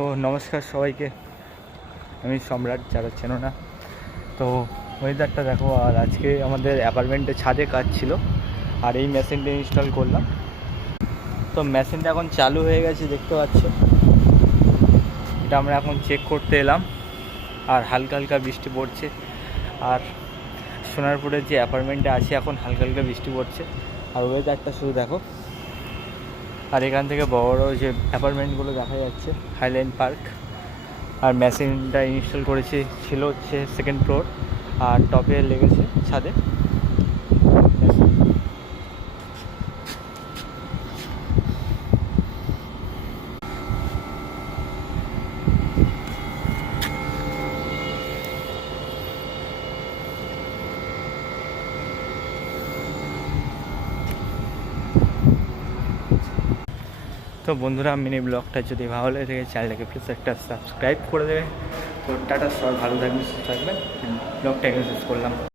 তো নমস্কার সবাইকে, আমি সম্রাট, যারা চেনো না। তো ওয়েদারটা দেখো, আর আজকে আমাদের অ্যাপার্টমেন্টে ছাদে কাজ ছিল, আর এই মেশিনটা ইনস্টল করলাম। তো মেশিনটা এখন চালু হয়ে গেছে, দেখতে পাচ্ছ। এটা আমরা এখন চেক করতে এলাম, আর হালকা হালকা বৃষ্টি পড়ছে। আর সোনারপুরের যে অ্যাপার্টমেন্টে আছে এখন হালকা হালকা বৃষ্টি পড়ছে, আর ওয়েদারটা শুধু দেখো। আর এখান থেকে বড় বড় যে অ্যাপার্টমেন্টগুলো দেখা যাচ্ছে, হাইল্যান্ড পার্ক। আর মেশিনটা ইনস্টল করেছি ছিল হচ্ছে সেকেন্ড ফ্লোর, আর টপে লেগেছে ছাদে। তো বন্ধুরা, মিনি ব্লগটা যদি ভালো লাগে থাকে চ্যানেলটাকে প্লিজ একটা সাবস্ক্রাইব করে দেবে। তো টাটা, সবাই ভালো থাকবেন, সুস্থ থাকবেন। ব্লগটা এখানে শেষ করলাম।